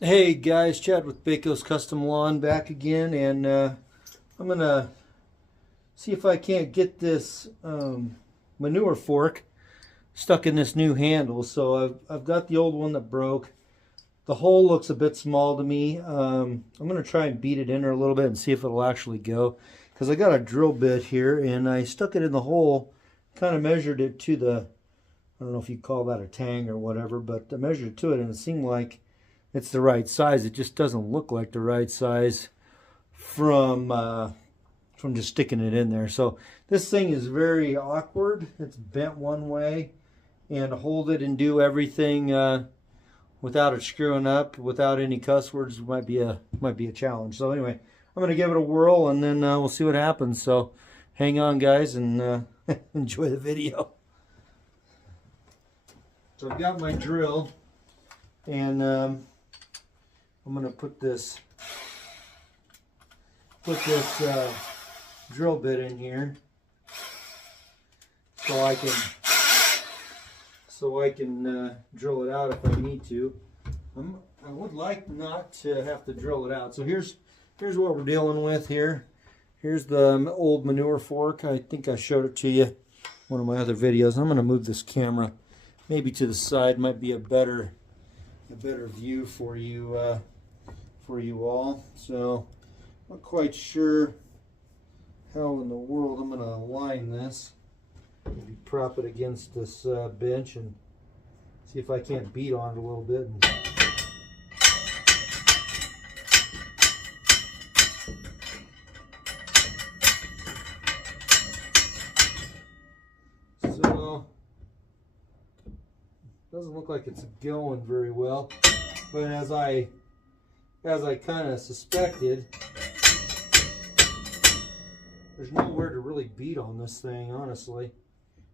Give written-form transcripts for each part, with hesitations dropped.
Hey guys, Chad with BAKO'S Custom Lawn back again, and I'm gonna see if I can't get this manure fork stuck in this new handle. So I've got the old one that broke. The hole looks a bit small to me. I'm gonna try and beat it in there a little bit and see if it'll actually go. Because I got a drill bit here and I stuck it in the hole, kind of measured it to the, I don't know if you call that a tang or whatever, but I measured it to it and it seemed like it's the right size. It just doesn't look like the right size from just sticking it in there. So this thing is very awkward. It's bent one way, and to hold it and do everything without it screwing up, without any cuss words, might be a challenge. So anyway, I'm gonna give it a whirl, and then we'll see what happens. So hang on, guys, and enjoy the video. So I've got my drill, and I'm going to put this drill bit in here so I can drill it out if I need to. I would like not to have to drill it out. So here's what we're dealing with here. Here's the old manure fork. I think I showed it to you in one of my other videos. I'm going to move this camera maybe to the side. Might be a better view for you all. So not quite sure how in the world I'm going to align this. Maybe prop it against this bench and see if I can't beat on it a little bit. So doesn't look like it's going very well, but as I kind of suspected, there's nowhere to really beat on this thing, honestly,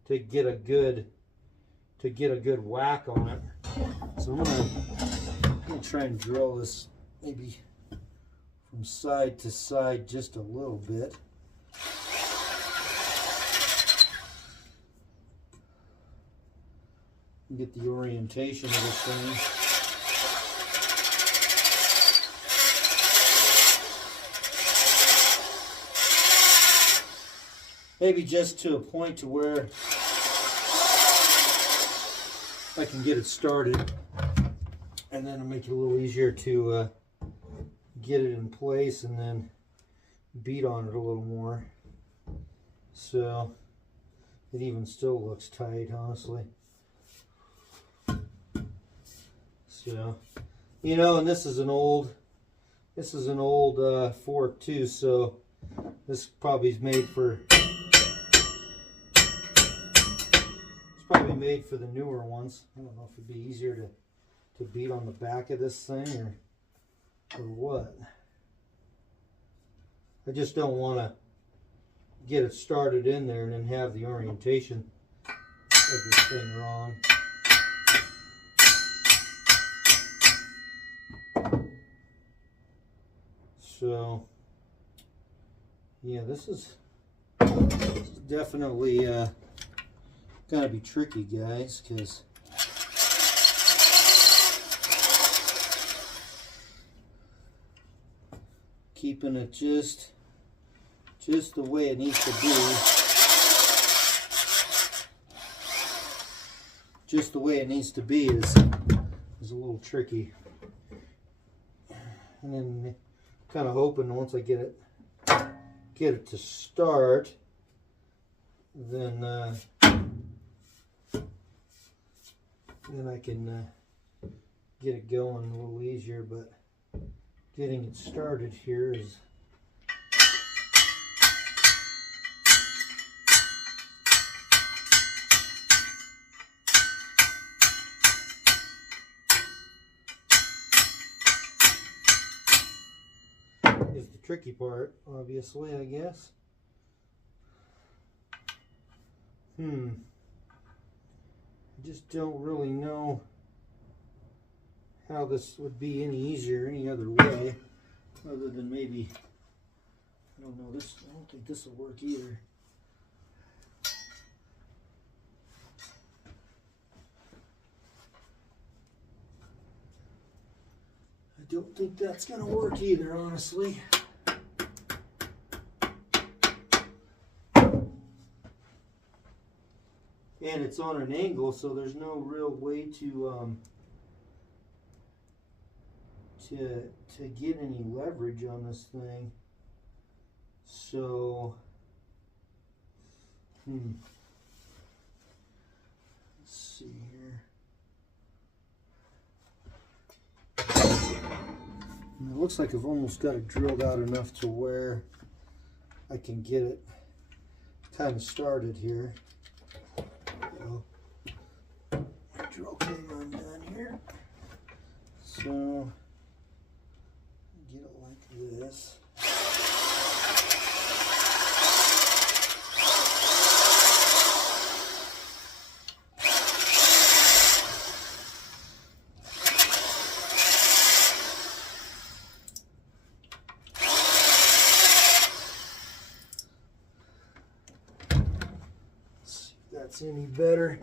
to get a good whack on it. So I'm gonna try and drill this maybe from side to side just a little bit. And get the orientation of this thing. Maybe just to a point to where I can get it started, and then it'll make it a little easier to get it in place and then beat on it a little more. So it even still looks tight, honestly. So, you know, and this is an old fork too, so this probably is made for the newer ones. I don't know if it'd be easier to beat on the back of this thing or what. I just don't want to get it started in there and then have the orientation of this thing wrong. So yeah, this is definitely gonna be tricky, guys, because keeping it just the way it needs to be, is a little tricky. And then kind of hoping once I get it to start, then I can get it going a little easier. But getting it started here is the tricky part, obviously, I guess. I just don't really know how this would be any easier any other way, other than maybe, I don't know, this, I don't think this will work either. don't think that's going to work either, honestly. And it's on an angle, so there's no real way to get any leverage on this thing. So, let's see here. And it looks like I've almost got it drilled out enough to where I can get it kind of started here. Drill came undone here. So, get it like this. See if that's any better.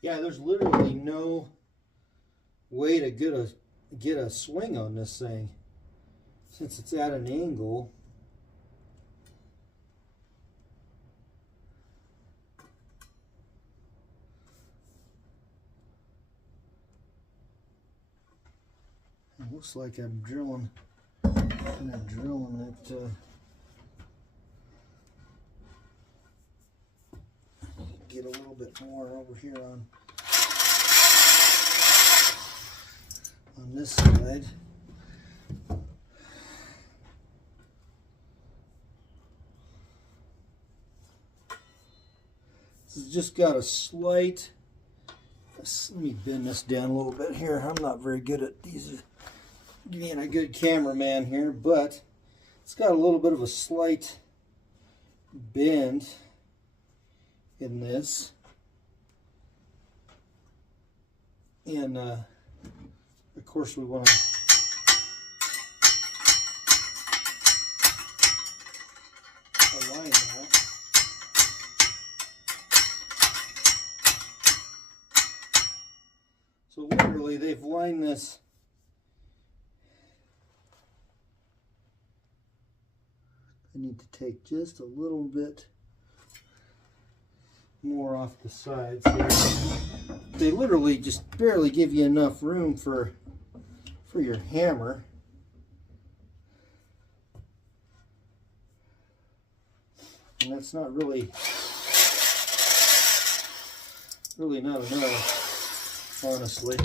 Yeah, there's literally no way to get a swing on this thing since it's at an angle. It looks like I'm drilling it. Get a little bit more over here on this side. This has just got a slight, let me bend this down a little bit here. I'm not very good at these, being a good cameraman here, but it's got a little bit of a slight bend in this, and of course we want to align that. So literally they've lined this I need to take just a little bit more off the sides here. They literally just barely give you enough room for your hammer. And that's not really not enough, honestly.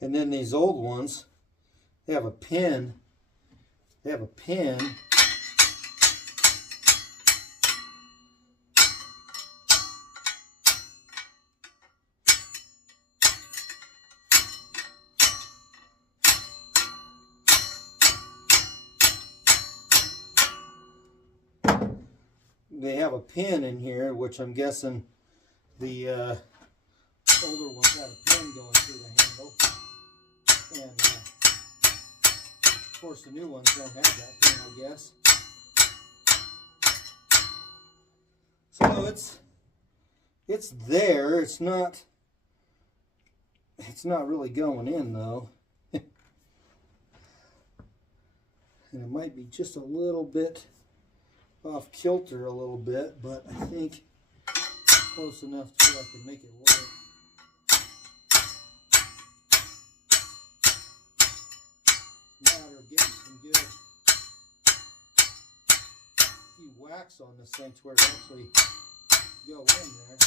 And then these old ones, they have a pin. They have a pin. They have a pin in here, which I'm guessing the older ones have a pin going through the handle. And of course the new ones don't have that pin, I guess. So it's there. It's not really going in though. And it might be just a little bit off kilter a little bit, but I think close enough to where I can make it work. It's a matter of getting some good few wax on this thing to where it actually go in there.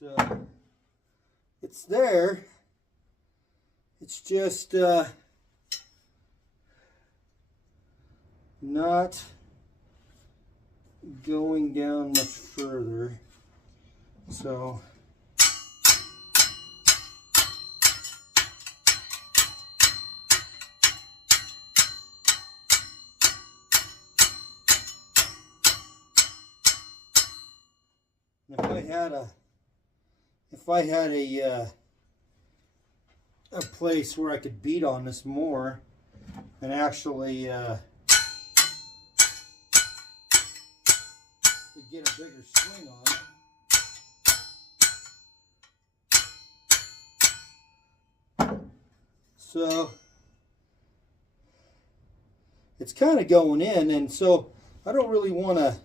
So it's there. It's just not going down much further. So if I had a place where I could beat on this more and actually to get a bigger swing on it. So it's kind of going in, and so I don't really want to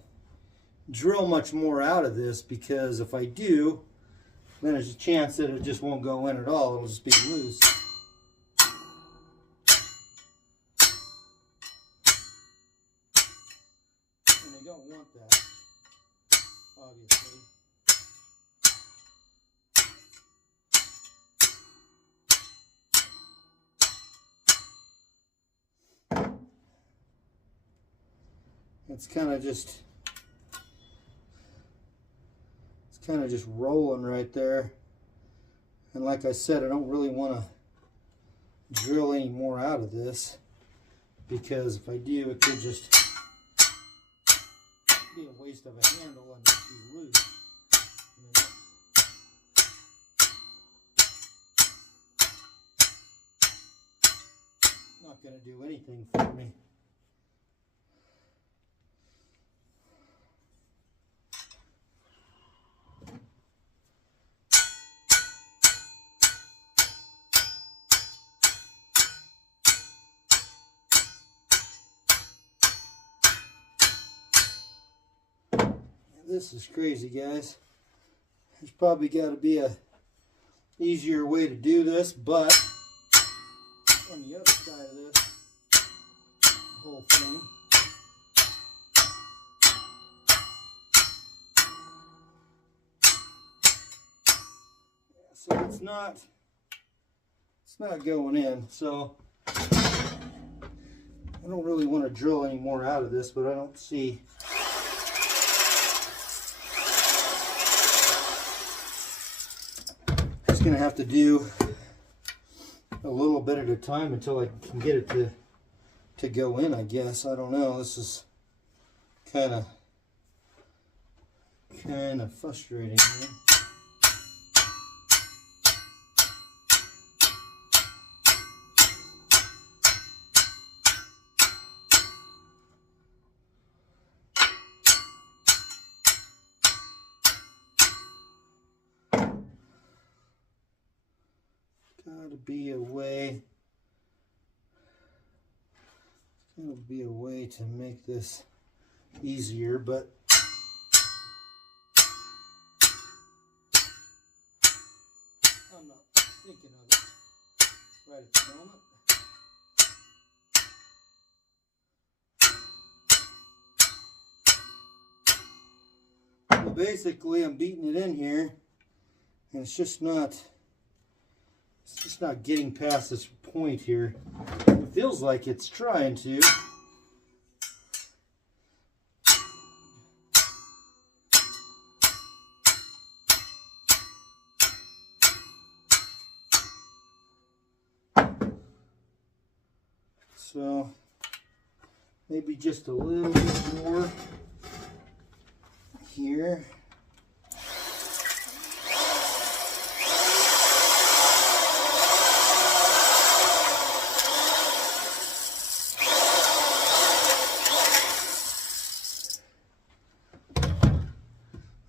drill much more out of this, because if I do, then there's a chance that it just won't go in at all. It'll just be loose. And I don't want that, obviously. It's kind of just rolling right there. And like I said, I don't really want to drill any more out of this, because if I do, it could just be a waste of a handle and it'd be loose. Not going to do anything for me. This is crazy, guys. There's probably got to be a easier way to do this, but on the other side of this whole thing, so it's not going in. So I don't really want to drill any more out of this, but I don't see. Going to have to do a little bit at a time until I can get it to go in, I guess. I don't know. This is kind of frustrating. Gotta be a way. There's gotta be a way to make this easier, but I'm not thinking of it right at the moment. Well, basically, I'm beating it in here, and it's just not getting past this point here. It feels like it's trying to. So maybe just a little bit more here.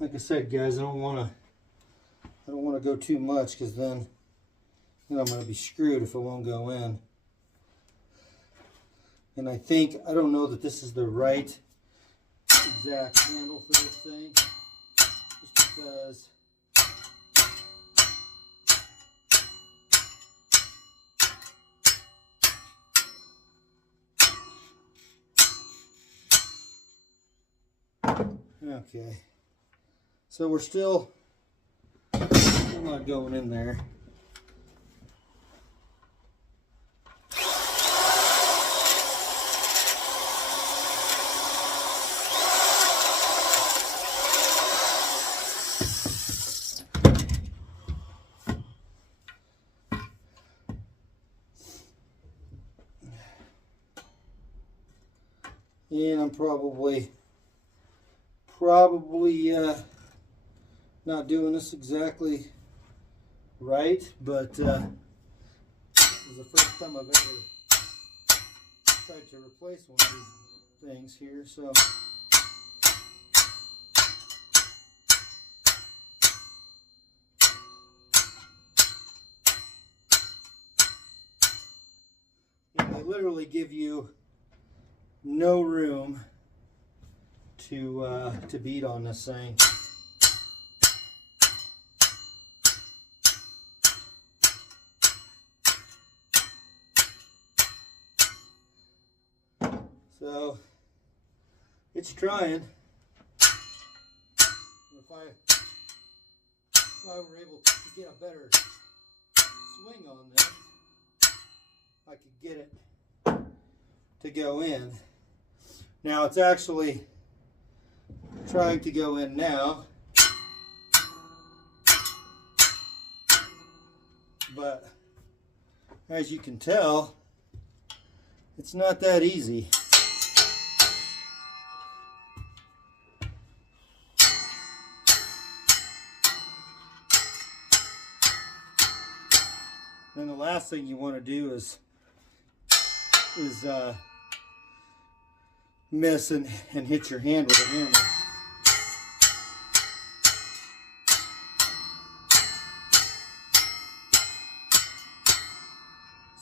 Like I said, guys, I don't want to go too much, because then I'm going to be screwed if it won't go in. And I don't know that this is the right exact handle for this thing, just because okay. So we're still not going in there. And I'm probably not doing this exactly right, but this is the first time I've ever tried to replace one of these things here, so they literally give you no room to beat on this thing. So it's trying. If I were able to get a better swing on this, I could get it to go in. Now it's actually trying to go in now, but as you can tell, it's not that easy. Then the last thing you want to do is miss and hit your hand with a hammer.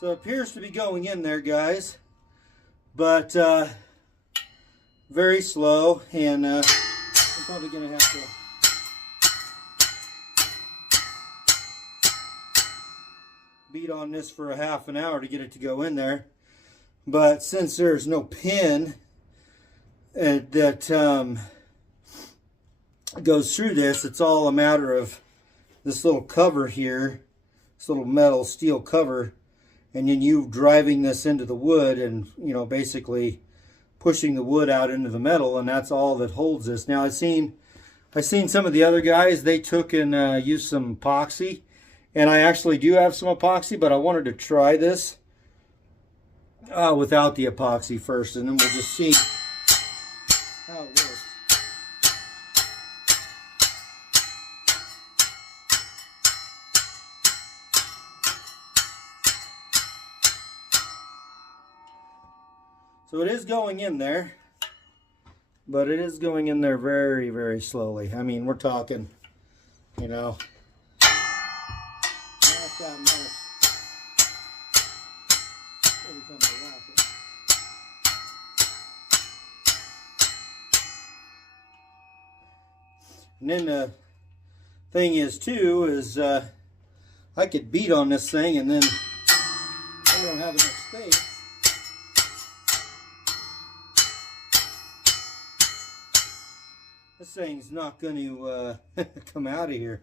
So it appears to be going in there, guys, but very slow, and I'm probably going to have to beat on this for a half an hour to get it to go in there. But since there's no pin that goes through this, it's all a matter of this little cover here, this little metal steel cover, and then you driving this into the wood and, you know, basically pushing the wood out into the metal, and that's all that holds this. Now I've seen some of the other guys, they took and used some epoxy, and I actually do have some epoxy, but I wanted to try this without the epoxy first, and then we'll just see how it works. So it is going in there, but it is going in there very, very slowly. I mean, we're talking, you know, not that much every time I wrap it. And then the thing is too, is I could beat on this thing, and then I don't have enough space. This thing's not going to come out of here.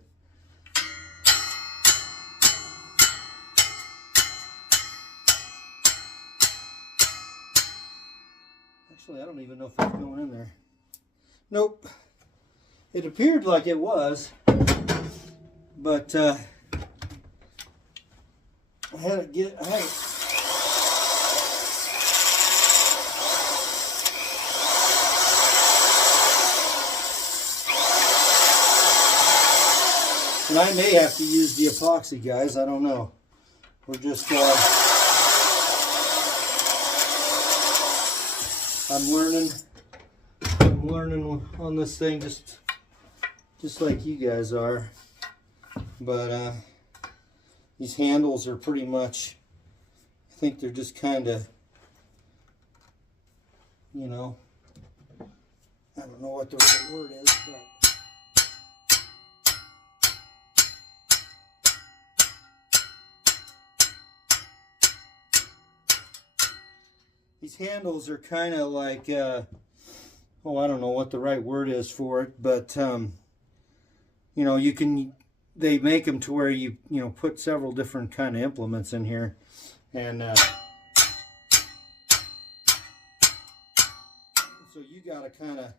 Actually, I don't even know if it's going in there. Nope. It appeared like it was, but I had to get. And I may have to use the epoxy, guys. I don't know. We're just I'm learning on this thing, just like you guys are. But these handles are pretty much, I think they're just kind of, you know, I don't know what the right word is, but these handles are kind of like, oh, I don't know what the right word is for it, but, you know, they make them to where you put several different kind of implements in here. And so you got to kind of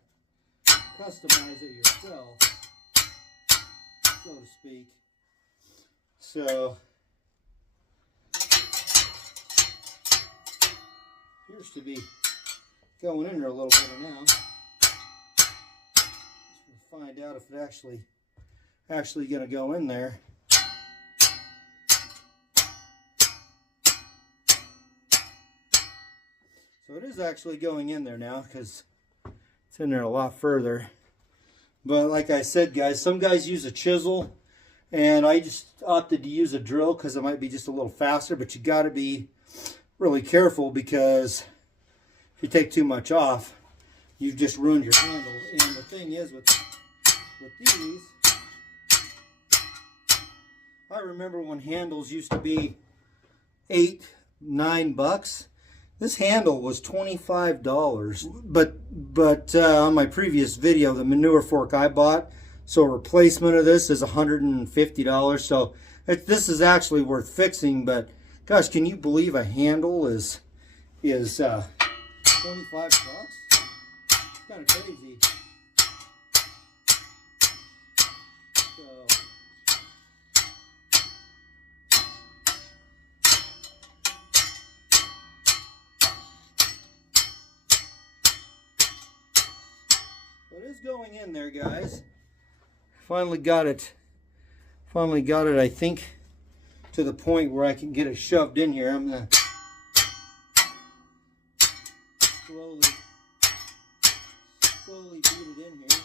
customize it yourself, so to speak. So appears to be going in there a little better now. We'll find out if it actually going to go in there. So it is actually going in there now because it's in there a lot further. But like I said, guys, some guys use a chisel, and I just opted to use a drill because it might be just a little faster. But you got to be really careful, because if you take too much off, you've just ruined your handle. And the thing is with these, I remember when handles used to be $8-9. This handle was $25. But on my previous video, the manure fork I bought, so a replacement of this is $150. So this is actually worth fixing. But gosh, can you believe a handle is $25? It's kind of crazy. It is going in there, guys. Finally got it, I think, to the point where I can get it shoved in here. I'm going to slowly beat it in here.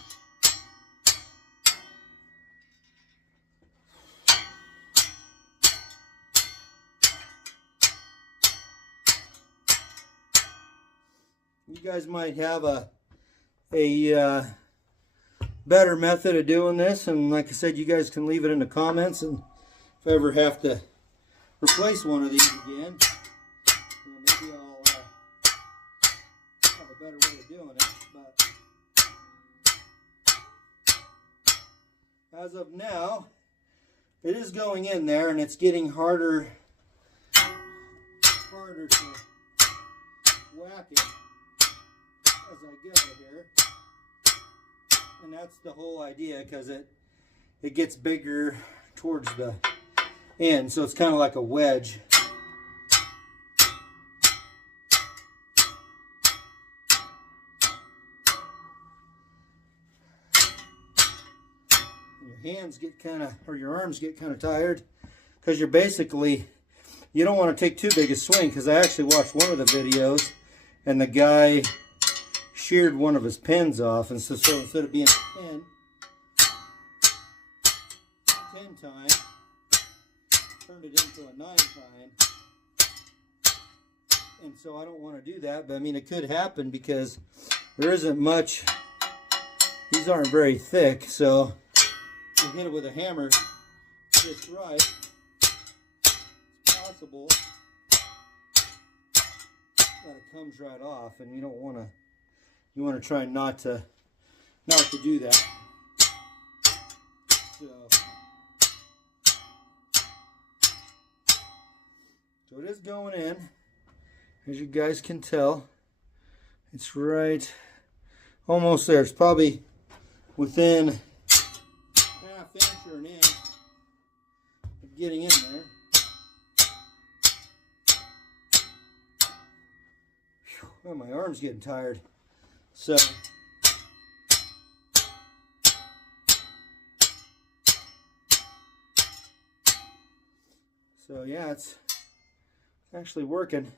You guys might have a better method of doing this, and like I said, you guys can leave it in the comments, and if I ever have to replace one of these again, maybe I'll have a better way of doing it. But as of now, it is going in there, and it's getting harder to whack it as I go here. And that's the whole idea, because it gets bigger towards the end, so it's kind of like a wedge. Your hands get kind of, or your arms get kind of tired, because you don't want to take too big a swing, because I actually watched one of the videos, and the guy sheared one of his pins off, and so instead of being a 10 tine, turned it into a 9 tine. And so I don't want to do that, but I mean, it could happen because there isn't much, these aren't very thick, so you hit it with a hammer just right, it's possible that it comes right off, and you don't want to. You want to try not to do that. So it is going in, as you guys can tell. It's right almost there. It's probably within half inch or an inch of getting in there. Well, my arm's getting tired. So yeah, it's actually working.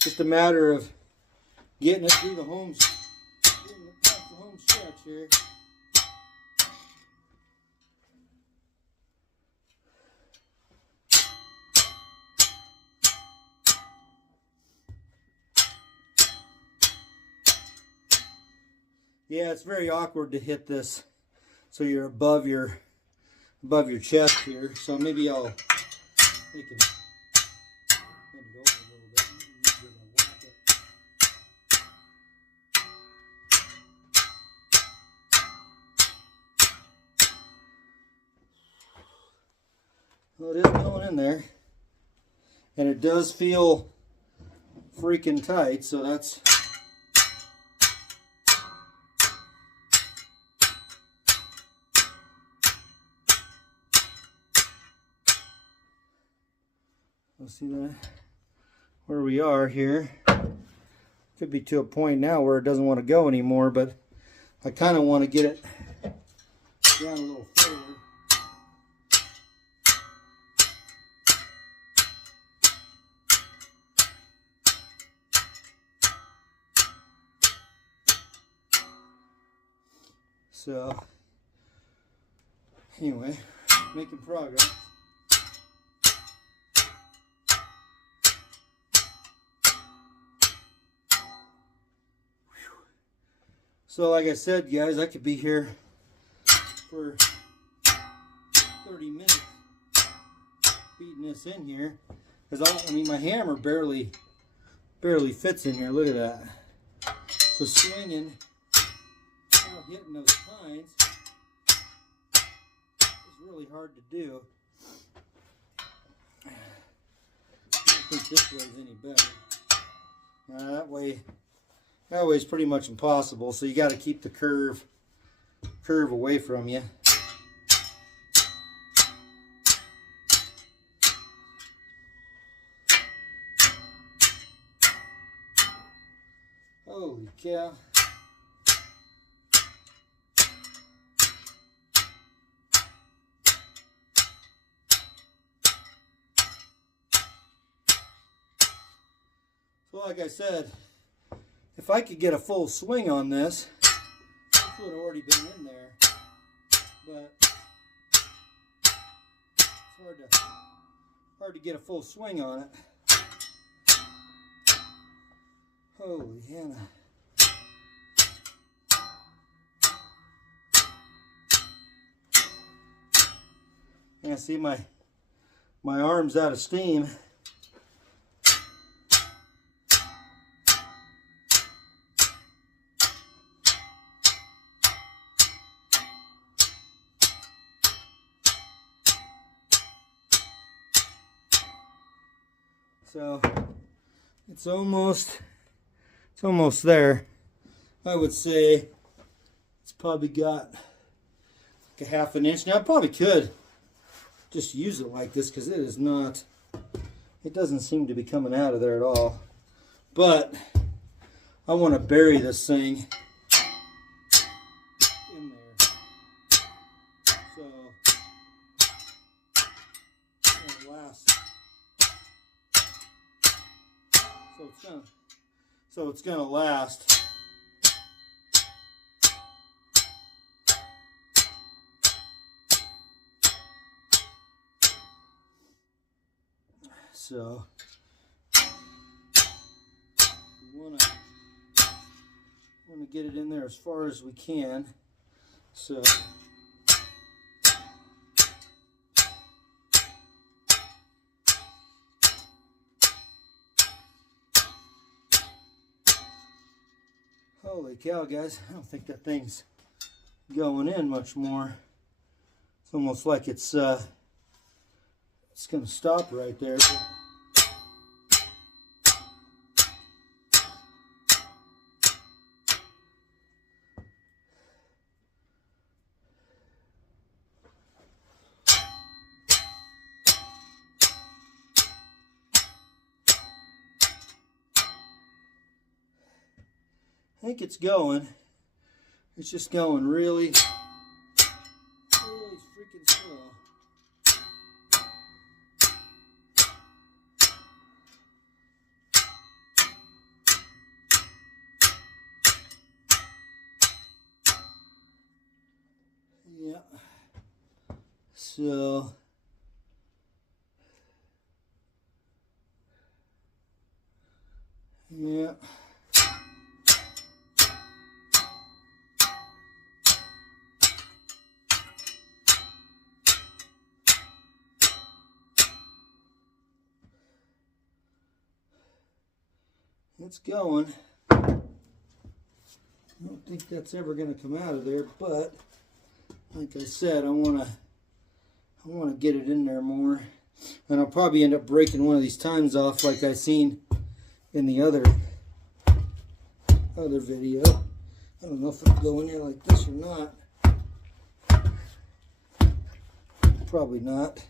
Just a matter of getting it through the home stretch here. Yeah, it's very awkward to hit this so you're above your chest here. So maybe I'll bend it over a little bit. Whack it. Well, it is going in there, and it does feel freaking tight, so that's see that where we are here. Could be to a point now where it doesn't want to go anymore, but I kind of want to get it down a little further. So, anyway, making progress. So like I said, guys, I could be here for 30 minutes beating this in here, because I mean my hammer barely fits in here. Look at that. So swinging, hitting those tines is really hard to do. I don't think this way is any better. That way is pretty much impossible, so you got to keep the curve away from you. Holy cow. So like I said, if I could get a full swing on this would have already been in there, but it's hard to get a full swing on it. Holy Hannah. Yeah, see my arm's out of steam. So it's almost there. I would say it's probably got like a half an inch. Now I probably could just use it like this, because it doesn't seem to be coming out of there at all. But I want to bury this thing in there. So it'll last. So it's gonna last. So we want to get it in there as far as we can. So holy cow, guys, I don't think that thing's going in much more. It's almost like it's going to stop right there. I think it's going. It's just going really freaking slow. Yeah. So yeah. It's going. I don't think that's ever going to come out of there, but like I said, I want to get it in there more, and I'll probably end up breaking one of these tines off, like I seen in the other video. I don't know if it'll go in there like this or not. Probably not.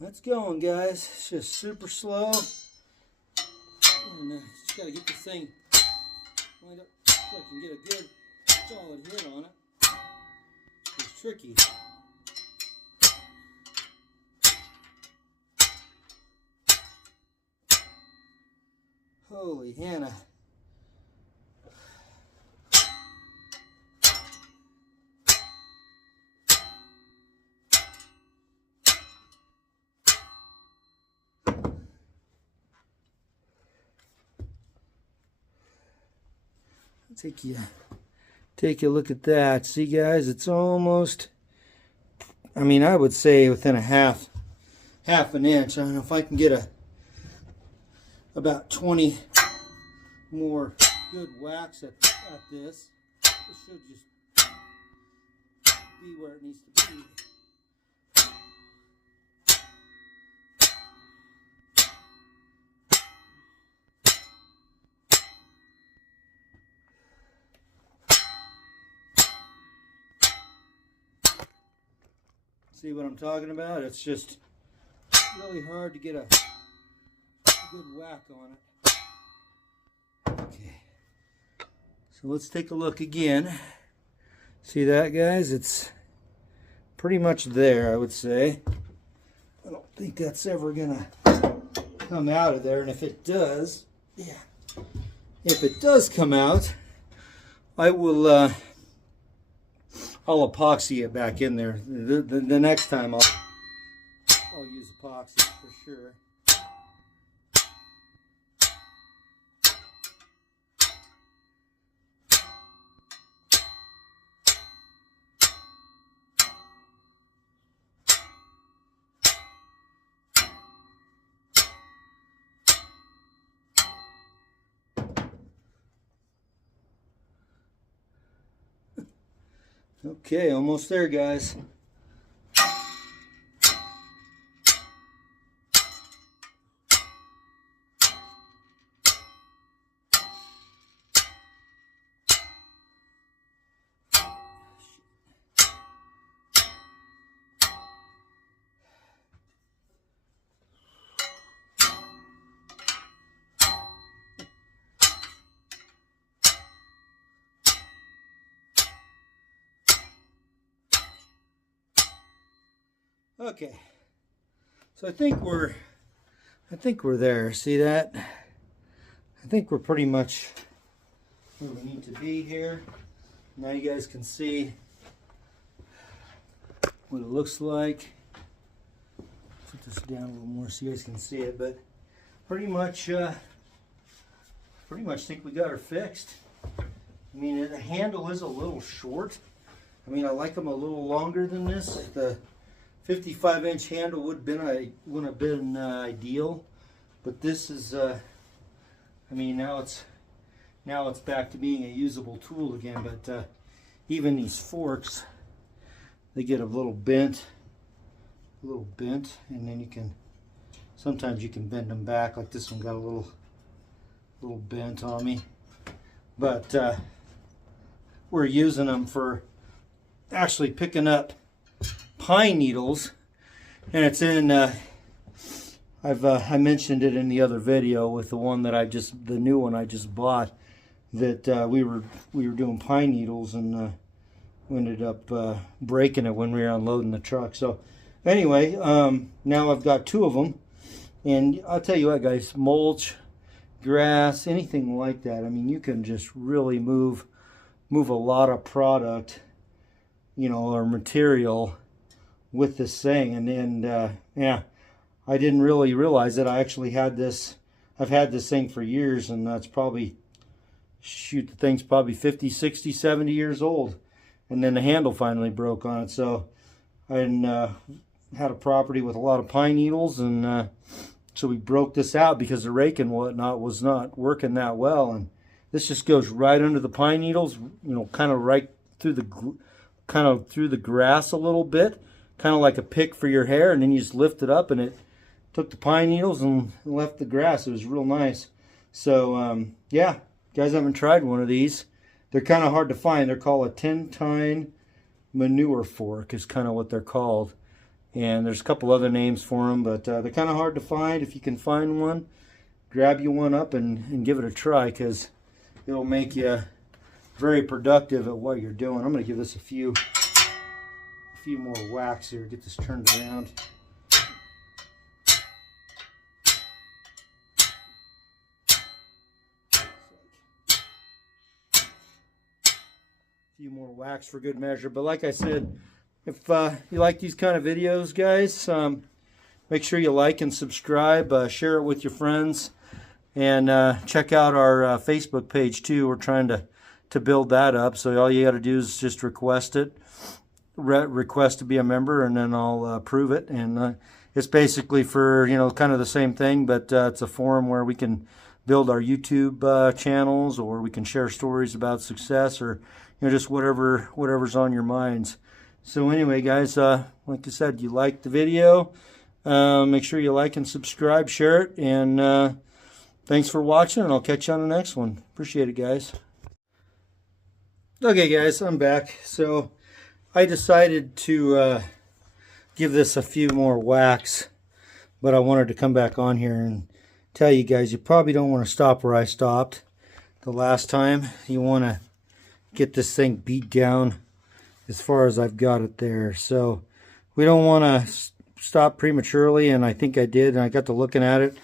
That's going, guys. It's just super slow. And just got to get this thing lined up so I can get a good solid hit on it. It's tricky. Holy Hannah. Take a look at that. See, guys, it's almost, I mean, I would say within a half an inch. I don't know if I can get about 20 more good whacks at this. This should just be where it needs to be. See what I'm talking about? It's just really hard to get a good whack on it. Okay. So let's take a look again. See that, guys? It's pretty much there, I would say. I don't think that's ever gonna come out of there, and if it does, yeah. If it does come out, I will I'll epoxy it back in there. The next time I'll use epoxy for sure. Okay, almost there, guys. Okay, so I think we're there. See that? I think we're pretty much where we need to be here. Now you guys can see what it looks like. Put this down a little more so you guys can see it, but pretty much think we got her fixed. I mean, the handle is a little short. I mean, I like them a little longer than this. The 55-inch handle wouldn't have been ideal, but this is I mean, now it's back to being a usable tool again. But even these forks, they get a little bent, and then sometimes you can bend them back. Like this one got a little bent on me, but we're using them for actually picking up pine needles, and it's in I mentioned it in the other video with the one that the new one I just bought, that we were doing pine needles, and we ended up breaking it when we were unloading the truck. So anyway, now I've got 2 of them, and I'll tell you what, guys, mulch, grass, anything like that, I mean, you can just really move a lot of product, you know, or material with this thing. And yeah, I didn't really realize that I actually had this. I've had this thing for years, and that's probably, shoot, the thing's probably 50, 60, 70 years old, and then the handle finally broke on it. So I had a property with a lot of pine needles, and so we broke this out because the rake and whatnot was not working that well, and this just goes right under the pine needles, you know, kind of right through the grass a little bit, kind of like a pick for your hair, and then you just lift it up, and it took the pine needles and left the grass. It was real nice. So yeah, you guys haven't tried one of these. They're kind of hard to find. They're called a 10-tine manure fork is kind of what they're called. And there's a couple other names for them, but they're kind of hard to find. If you can find one, grab you one up and give it a try, because it'll make you very productive at what you're doing. I'm going to give this a few more whacks here, get this turned around. A few more whacks for good measure. But like I said, if you like these kind of videos, guys, make sure you like and subscribe, share it with your friends, and check out our Facebook page too. We're trying to build that up, so all you got to do is just request it, request to be a member, and then I'll approve it. And it's basically for, you know, kind of the same thing, but it's a forum where we can build our YouTube channels, or we can share stories about success, or, you know, just whatever's on your minds. So anyway, guys, like I said, you like the video, make sure you like and subscribe, share it, and thanks for watching, and I'll catch you on the next one. Appreciate it, guys. Okay, guys, I'm back. So I decided to give this a few more whacks, but I wanted to come back on here and tell you guys, you probably don't want to stop where I stopped the last time. You want to get this thing beat down as far as I've got it there. So we don't want to stop prematurely, and I think I did, and I got to looking at it,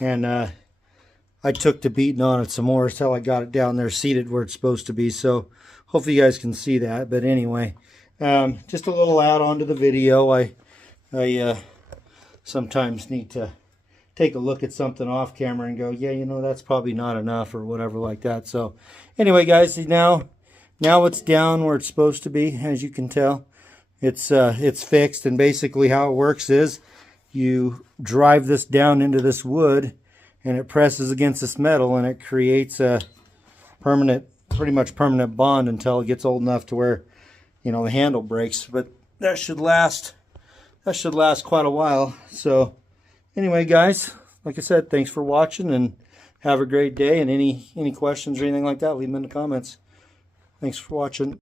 and I took to beating on it some more until I got it down there seated where it's supposed to be. So hopefully you guys can see that. But anyway, just a little add-on to the video. I sometimes need to take a look at something off camera and go, yeah, you know, that's probably not enough, or whatever like that. So anyway, guys, now it's down where it's supposed to be. As you can tell, it's fixed, and basically how it works is you drive this down into this wood, and it presses against this metal, and it creates a pretty much permanent bond until it gets old enough to where, you know, the handle breaks. But that should last quite a while. So anyway, guys, like I said, thanks for watching, and have a great day. And any questions or anything like that, leave them in the comments. Thanks for watching.